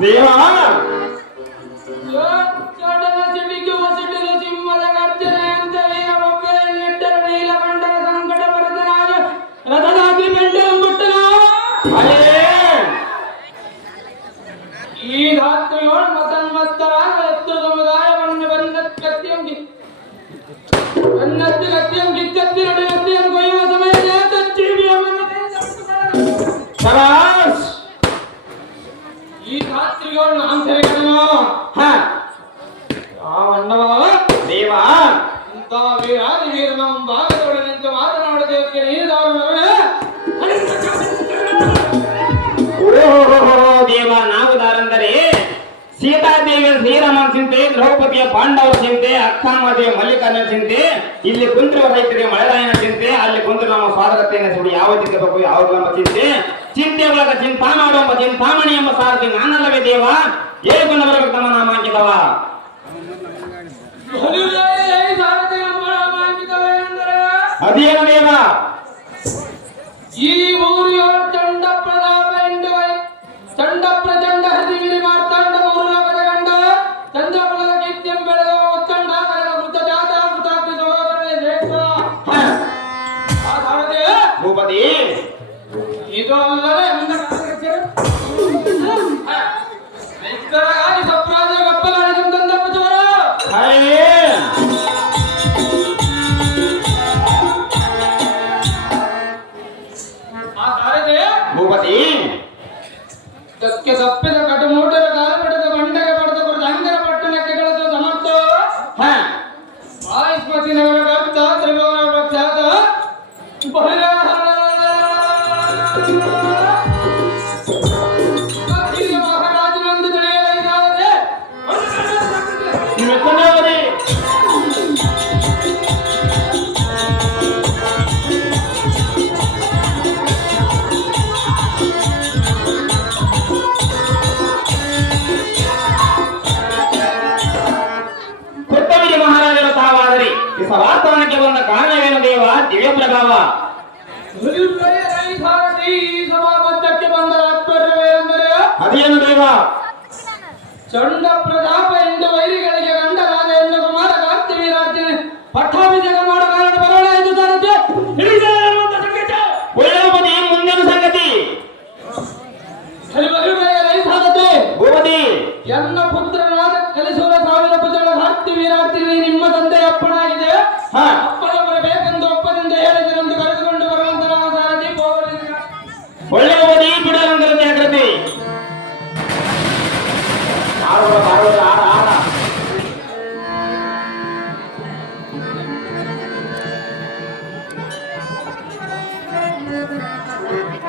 ದೇವ ಸಿಂಹದ ಗರ್ಜನೆ ಅಂತ ವೀರಭದ್ರನಿಟ್ಟರು ನೀಲಕಂಠನ ಸಂಕಟ ಭರತನಾದ ರಥದಾಗಿ ಬೆಂಡಲು ಈ ರಾತ್ರಿಯೋಳು ಮತನ್ಮತ್ತರಾದ ಎತ್ತು ಸಮುದಾಯವನ್ನು ಬನ್ನತ್ತು ಗತ್ಯಂ ಕಿಚ್ಚತ್ತಿ ನಡೆಯತ್ತಿಯನ್ನು ಕೊಯ್ಯುವ ಸಮಯದ ತಜ್ಜೀವಿಯ ಈ ರಾತ್ರಿಯೋಳು ಆಂತರಿಕನು ಅಣ್ಣವ ದೇವ ಇಂಥ ವೀರಾದಿ ವೀರ ನಮ್ಮ ಭಾಗದೊಡನೆಂದು ಮಾತನಾಡೋದಕ್ಕೆ ದೇವ ನಾವು ದಾರಂದರೆ ಸೀತಾದೇವಿಯ ಶ್ರೀರಾಮನ ಚಿಂತೆ, ದ್ರೌಪದಿಯ ಪಾಂಡವರ ಚಿಂತೆ, ಅಕ್ಕಮ್ಮದೇವಿ ಮಲ್ಲಿಕನ ಚಿಂತೆ, ಇಲ್ಲಿ ಕುಂತಿರುವ ರೈತರಿಗೆ ಮಳೆರಾಯನ ಚಿಂತೆ, ಅಲ್ಲಿ ಕುಂತು ನಮ್ಮ ಸ್ವಾಗತತೆಯನ್ನು ಸುಡಿ ಯಾವ ಚಿಂತೆ ಯಾವುದು ನಮ್ಮ ಚಿಂತೆ ಒಳಗ ಚಿಂತಾ ಮಾಡುವ ಚಿಂತಾಮಣಿ ಎಂಬ ಸಾರಥಿ ನಾನಲ್ಲವೇ ದೇವ ಹೇಗೊಂಡು ಬರಬೇಕು ತಮ್ಮ ನಾಮ ಅಂಕಿತವ ಅದೇನು ದೇವ ಈ ಊರಿಯ ಚಂಡ ಪ್ರತಾಪ ಎಂದು ಚಂಡ ಪ್ರಚಂಡ ಹರಿಗಿರಿ ಮಾರ್ತಾಂಡ ಮೂರು ಲೋಕದ ಗಂಡ ಚಂದ್ರಕುಲದ ಕೀರ್ತಿಯಂ ಬೆಳೆದ ಉತ್ತಂಡ ಕರೆದ ಮೃತ ಜಾತ ಮೃತಾಗ್ನಿ ಸಹೋದರನೇ ಶ್ರೇಷ್ಠ ಭೂಪತಿ ಇದು ಅಲ್ಲದೆ ಮಿತ್ರರಾಗಿ ಸಪ್ರಾಜ ಗಪ್ಪಲಾಡಿದ ತಂದಪ್ಪ ಚೋರ ಭೂಪತಿ ತಕ್ಕೆ ತಪ್ಪಿದ ಕಟು ಮೂಟರ ಕಾಲ ಪಡೆದ ಬಂಡೆಗೆ ಪಡೆದ ಕುರಿತು ಅಂಗರ ಪಟ್ಟಣಕ್ಕೆ ಕಳೆದ ಸಮರ್ಥ ಆಯುಷ್ಮತಿ ನಗರ ಕರ್ತ ತ್ರಿಭುವನ ಪ್ರಖ್ಯಾತ ಮಹಾರಾಜನೊಂದು ತಿಳಿಯಲಾಗಿದೆ ಸವಾಸ್ಥಾನಕ್ಕೆ ಬಂದ ಕಾರಣವೇನು ದೇವ ದಿವ್ಯ ಪ್ರಭಾವ ಸಭಾಬದ್ಧಕ್ಕೆ ಬಂದ ತಾತ್ಪರ್ಯವೇ ಅಂದರೆ ಅದೇನು ದೇವ ಚಂಡ ಪ್ರತಾಪ ಎಂದು ವೈರಿಗೆ